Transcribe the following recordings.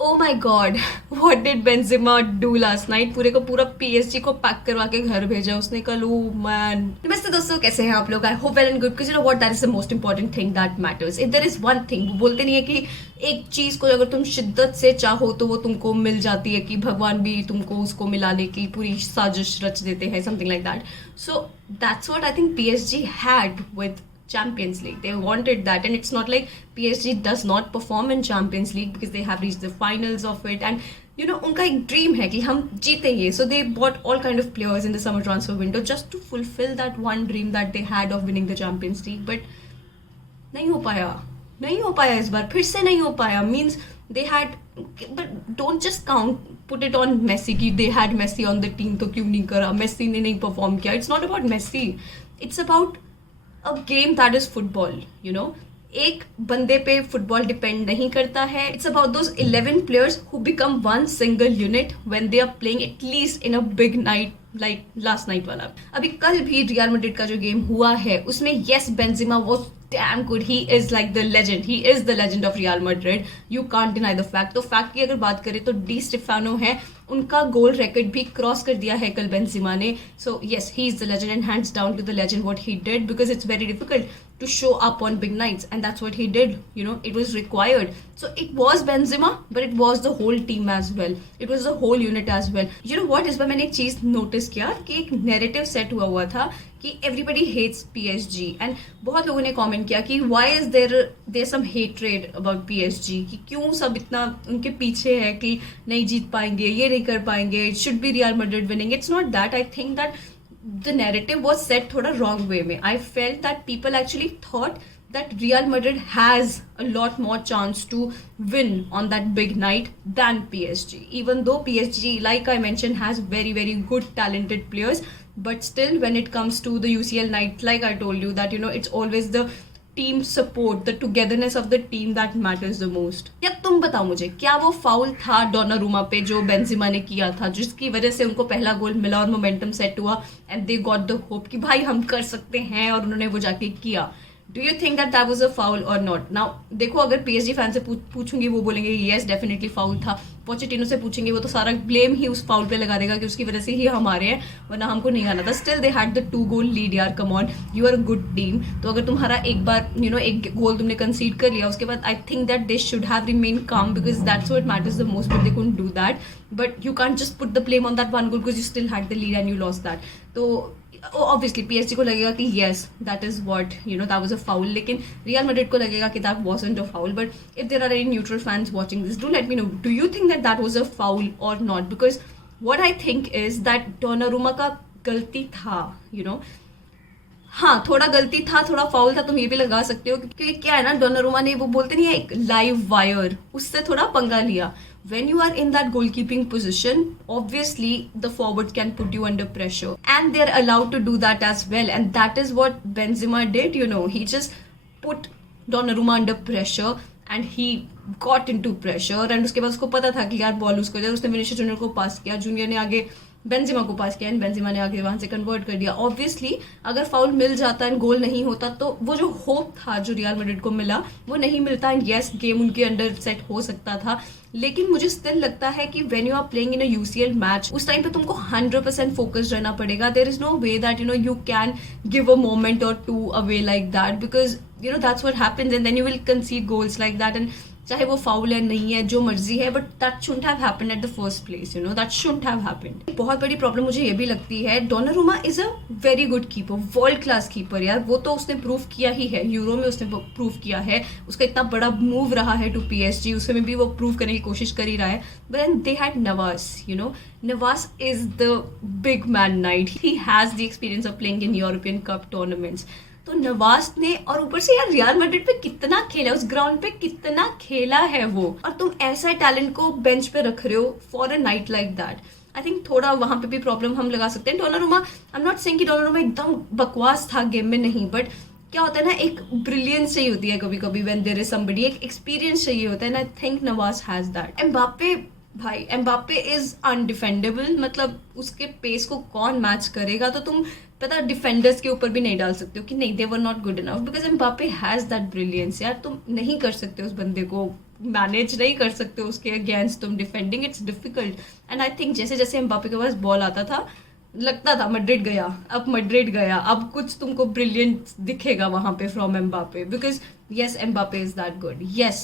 O my god, what did Benzema do last night? पूरे को पूरा पीएसजी को पैक करवा के घर भेजा उसने कल। Oh man. नमस्ते दोस्तों, कैसे हैं आप लोग? I hope well and good, because you know what, that is the most important thing that matters. If there is one thing, वो बोलते नहीं है कि एक चीज को अगर तुम शिद्दत से चाहो तो वो तुमको मिल जाती है, कि भगवान भी तुमको उसको मिलाने की पूरी साजिश रच देते हैं, something like that. So that's what I think PSG had with Champions League. They wanted that, and it's not like PSG does not perform in Champions League because they have reached the finals of it, and you know उनका एक dream है कि हम जीतेंगे. So they bought all kind of players in the summer transfer window just to fulfill that one dream that they had of winning the Champions League. But नहीं हो पाया इस बार, फिर से नहीं हो पाया. Means they had, but don't just put it on Messi कि they had Messi on the team तो क्यों नहीं करा, Messi ने नहीं perform किया. It's not about Messi. It's about a game that is football, you know. एक बंदे पे फुटबॉल डिपेंड नहीं करता है. It's about those 11 players who become one single unit when they are playing at least in a big night like last night वाला. अभी कल भी रियल मैड्रिड का जो गेम हुआ है उसमें yes Benzema was damn good. He is like the legend. He is the legend of Real Madrid. You can't deny the fact. तो फैक्ट की अगर बात करें तो डी स्टेफानो है, उनका गोल रिकॉर्ड भी क्रॉस कर दिया है कल बेंजेमा ने. So yes, he is the legend and hands down to the legend what he did, because it's very difficult to show up on big nights, and that's what he did. You know, it was required. So it was Benzema, but it was the whole team as well. It was the whole unit as well. You know what, इस बार मैंने एक चीज notice किया कि एक narrative set हुआ था कि everybody hates PSG, and बहुत लोगों ने कमेंट किया कि why is there some hatred about PSG, कि क्यों सब इतना उनके पीछे है कि नहीं जीत पाएंगे, ये नहीं कर पाएंगे, it should be Real Madrid winning. It's not that. I think that the narrative was set थोड़ा wrong way में. I felt that people actually thought that Real Madrid has a lot more chance to win on that big night than PSG. Even though PSG, like I mentioned, has very, very good talented players, but still when it comes to the UCL night, like I told you that, you know, it's always the team support, the togetherness of the team that matters the most. या तुम बताओ मुझे, क्या वो foul था Donnarumma पे जो Benzema ने किया था, जिसकी वजह से उनको पहला गोल मिला और मोमेंटम सेट हुआ and they got the hope कि भाई हम कर सकते हैं, और उन्होंने वो जाके किया. Do you think that was a foul और नॉट? नाउ देखो, अगर पीएसजी फैन से पूछूंगी वो बोलेंगे येस डेफिनेटली फाउल था. पोचेटिनो से पूछेंगे वो तो सारा ब्लेम ही उस फाउल पे लगा देगा कि उसकी वजह से ही हमारे हैं, वरना हमको नहीं आना था. Still they had the 2 goal lead. यार come on, you are a good team. तो अगर तुम्हारा एक बार यू नो एक गोल तुमने कंसीड कर लिया, उसके बाद आई think that they should have remain काम, because that's what matters the most, but they couldn't do that. But you can't just put the blame on that one goal because you still had the lead and you lost that. तो obviously PSG को लगेगा कि yes that is what, you know, that was a foul. लेकिन real Madrid को लगेगा कि that wasn't a foul. But if there are any neutral fans watching this, do let me know, do you think that that was a foul और not? Because what I think is that Donnarumma का गलती था, you know. हाँ, थोड़ा गलती था, थोड़ा foul था, तुम ये भी लगा सकते हो, क्योंकि क्या है ना, डोनारूमा ने वो बोलते नहीं है एक लाइव वायर, उससे थोड़ा पंगा लिया. When you are in that goalkeeping position, obviously the forward can put you under pressure, and they're allowed to do that as well, and that is what Benzema did. You know, he just put Donnarumma under pressure and he got into pressure, and उसके बाद उसको पता था कि यार ball उसको जाए, उसने विनीशियस जूनियर को पास किया, जूनियर ने आगे बेंजेमा को पास किया एंड बेंजेमा ने आगे वहां से कन्वर्ट कर दिया. ऑब्वियसली अगर फाउल मिल जाता एंड गोल नहीं होता तो वो जो होप था जो रियल मैड्रिड को मिला वो नहीं मिलता, एंड यस गेम उनके अंडर सेट हो सकता था. लेकिन मुझे स्टिल लगता है कि when you are playing in a UCL match, उस टाइम पे तुमको 100% फोकस रहना पड़ेगा. There is no way that you know you can give a moment और two away like that, because you know that's what happens, and then you will concede goals like that. And चाहे वो foul है नहीं है, जो मर्जी है, but that shouldn't have happened at the first place. You know that shouldn't have happened. बहुत बड़ी प्रॉब्लम मुझे ये भी लगती है, Donnarumma is a very good keeper, world class keeper. यार वो तो उसने प्रूव किया ही है, यूरो में उसने प्रूव किया है, उसका इतना बड़ा मूव रहा है टू पीएसजी, उसमें भी वो प्रूव करने की कोशिश कर ही रहा है. But then they had Navas. You know, Navas is the big man night. He has the experience of playing in European cup tournaments. तो नवास ने, और ऊपर से यार रियल मैड्रिड पे कितना खेला, उस ग्राउंड पे कितना खेला है वो, और तुम ऐसा टैलेंट को बेंच पे रख रहे हो for a night like that. I think थोड़ा वहां पे भी प्रॉब्लम हम लगा सकते हैं. Donnarumma, I am not saying कि डोनारूमा एकदम बकवास था गेम में, नहीं, बट क्या होता है ना, एक ब्रिलियंस चाहिए होती है कभी कभी व्हेन देयर इज समबडी, एक एक्सपीरियंस चाहिए होता है, and I think Navas has that. Mbappe, भाई एम्बाप्पे इज अनडिफेंडेबल. मतलब उसके पेस को कौन मैच करेगा? तो तुम पता डिफेंडर्स के ऊपर भी नहीं डाल सकते हो कि नहीं they were not good enough, because Mbappe has that brilliance. यार तुम नहीं कर सकते उस बंदे को मैनेज नहीं कर सकते उसके अगेंस्ट तुम defending, it's difficult. And I think जैसे जैसे एम्बापे के पास बॉल आता था लगता था मैड्रिड गया, अब मैड्रिड गया, अब कुछ तुमको ब्रिलियंट दिखेगा वहां पे from Mbappe, because yes, Mbappe is that good. Yes,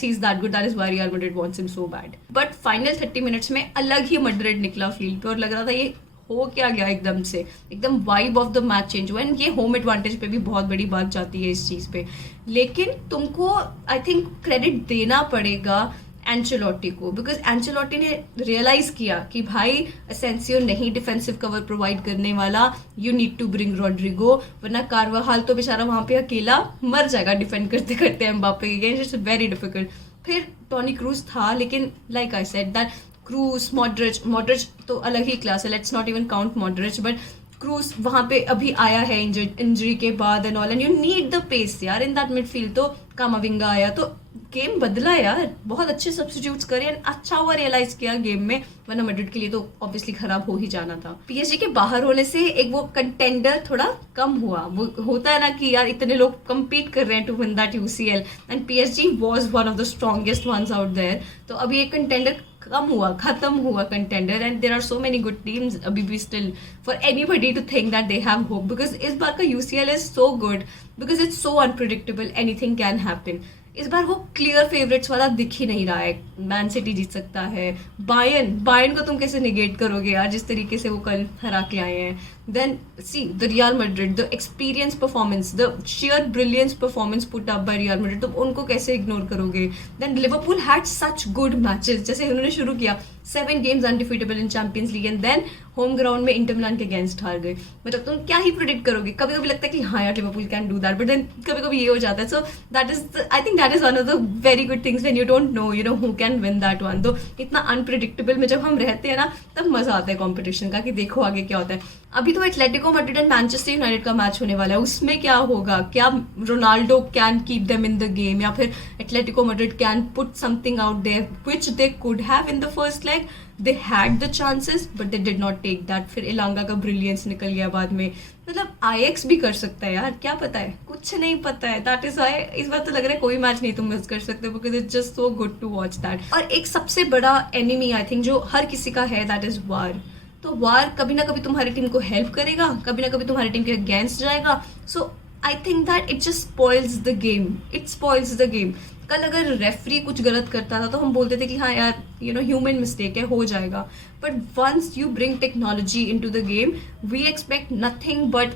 he's that good. That is why Real Madrid wants him so bad. But final 30 minutes में अलग ही मैड्रिड निकला फील्ड पे और लग रहा था ये हो क्या गया एकदम से, एकदम vibe of the match change हुआ. एंड ये होम एडवांटेज पे भी बहुत बड़ी बात जाती है इस चीज पे. लेकिन तुमको आई थिंक क्रेडिट देना पड़ेगा एंचेलोटी को, बिकॉज एंचेलोटी ने रियलाइज किया कि भाई असेंसियो नहीं डिफेंसिव कवर प्रोवाइड करने वाला, you need to bring Rodrygo, वरना कार्वाहाल तो बेचारा वहां पे अकेला मर जाएगा डिफेंड करते करते एम्बापे के अगेंस्ट. It's very difficult. फिर टोनी क्रूज था, लेकिन like I said that Kroos, Modric तो अलग ही क्लास है, let's not even count Modric, but Kroos वहां पे अभी आया है इंजरी के बाद and all, and you need the pace यार इन दैट मिडफील्ड. तो कामाविंगा आया तो गेम बदला यार, बहुत अच्छे सब्स्टिट्यूट्स करे, अच्छा हुआ रियलाइज किया गेम में, वरना मैड्रिड के लिए तो ऑब्वियसली खराब हो ही जाना था. पीएसजी के बाहर होने से एक वो कंटेंडर थोड़ा कम हुआ. वो होता है ना कि यार इतने लोग कम्पीट कर रहे हैं to win that UCL and PSG was one of the strongest ones out there. तो अभी एक कंटेंडर कम हुआ, खत्म हुआ contender, and there are so many good teams अभी भी still for anybody to think that they have hope, because इस बार का UCL is so good because it's so unpredictable, anything can happen. इस बार वो क्लियर फेवरेट्स वाला दिख ही नहीं रहा है. मैन सिटी जीत सकता है, बायर्न को तुम कैसे निगेट करोगे यार जिस तरीके से वो कल हरा के आए हैं. Then see the Real Madrid, the experience performance, the share brilliance performance put up by Real Madrid, तुम उनको कैसे इग्नोर करोगे. Then Liverpool had such good matches, जैसे उन्होंने शुरू किया 7 games undefeatable in Champions League and then home ground में Inter Milan के अगेंस्ट हार गए. मतलब तुम क्या ही प्रिडिक्ट करोगे. कभी कभी लगता है कि हाँ यार Liverpool can do that, but then कभी कभी ये हो जाता है. So that is I think that is one of the very good things when you don't know who can win that one. तो इतना अनप्रिडिक्टेबल में जब हम रहते हैं ना तब मजा आता है कॉम्पिटिशन का कि देखो आगे क्या होता है. अभी तो Atletico Madrid and Manchester United का मैच होने वाला है, उसमें क्या होगा, क्या Ronaldo can keep them in the game या फिर Atletico Madrid can put something out there which they could have in the first leg. They had the chances but they did not take that. फिर इलांगा का brilliance निकल गया बाद में. मतलब आईएक्स भी कर सकता है यार, क्या पता है, कुछ नहीं पता है. दैट इज वाई इस बार तो लग रहा है कोई मैच नहीं तुम मिस कर सकते because it's just so good to watch that. और एक सबसे बड़ा एनिमी आई थिंक जो हर किसी का है दैट इज वार. तो वार कभी ना कभी तुम्हारी टीम को हेल्प करेगा, कभी ना कभी तुम्हारी टीम के अगेंस्ट जाएगा. So I think that it just spoils the game, it spoils the game. कल अगर रेफरी कुछ गलत करता था तो हम बोलते थे कि हाँ यार ह्यूमन मिस्टेक है, हो जाएगा. But once you bring technology into the game we expect nothing but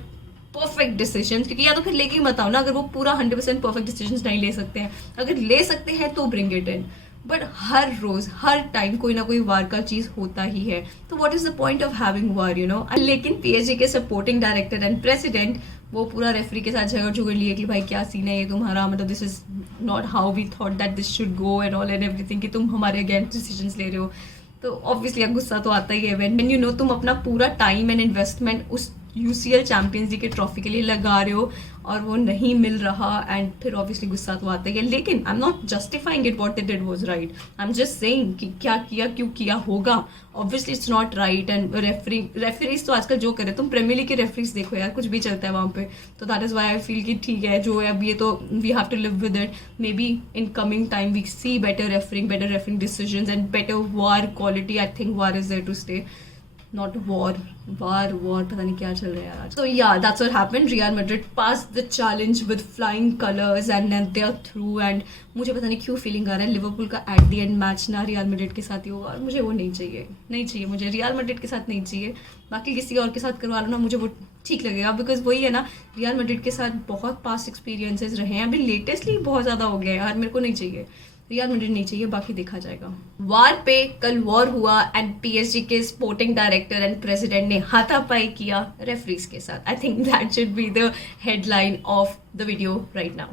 perfect decisions, क्योंकि या तो फिर लेके ही मत आओ ना अगर वो पूरा 100% परफेक्ट डिसीजंस नहीं ले सकते हैं. अगर ले सकते हैं तो ब्रिंग इट इन, बट हर रोज हर टाइम कोई ना कोई वार का चीज होता ही है. तो what is the point of having VAR लेकिन पीएसजी के सपोर्टिंग डायरेक्टर एंड प्रेसिडेंट वो पूरा रेफरी के साथ झगड़ लिए कि भाई क्या सीन है ये तुम्हारा, मतलब this is not how we thought that this should go and all and everything, कि तुम हमारे अगेंस्ट डिसीजंस ले रहे हो. तो ऑब्वियसली गुस्सा तो आता ही है व्हेन तुम अपना पूरा टाइम एंड इन्वेस्टमेंट उस यूसीएल चैंपियंस लीग के ट्रॉफी के लिए लगा रहे हो और वो नहीं मिल रहा, एंड फिर ऑब्वियसली गुस्सा तो आता ही है. लेकिन I am not justifying it, what they did was right, I am just saying कि क्या किया क्यों किया होगा. Obviously it's not right. And referees तो आजकल जो करे, तुम प्रीमियर लीग के रेफरीज देखो यार, कुछ भी चलता है वहां पे. तो that is why I feel कि ठीक है जो है अब ये तो we have to live with it. Maybe in coming time we see better refereeing decisions and better VAR quality. I think VAR is there to stay, not war, पता नहीं क्या चल रहा है यार. So yeah, that's what happened. Real Madrid passed the challenge with flying colors and then they're through. And मुझे पता नहीं क्यों फीलिंग आ रहा है लिवरपूल का एट द एंड मैच ना रियल मैड्रिड के साथ ही होगा, और मुझे वो नहीं चाहिए. मुझे रियल मैड्रिड के साथ नहीं चाहिए. बाकी किसी और के साथ करवा लो ना, मुझे वो ठीक लगेगा, बिकॉज वही है ना, रियल मैड्रिड के साथ बहुत पास्ट एक्सपीरियंसेस रहे हैं, अभी लेटेस्टली बहुत ज़्यादा हो गया यार. मेरे को नहीं चाहिए, रियल मैड्रिड नहीं चाहिए, बाकी देखा जाएगा. वार पे कल वॉर हुआ एंड पीएसजी के स्पोर्टिंग डायरेक्टर एंड प्रेसिडेंट ने हाथापाई किया रेफरीज के साथ. आई think that should be the headline of the video right now.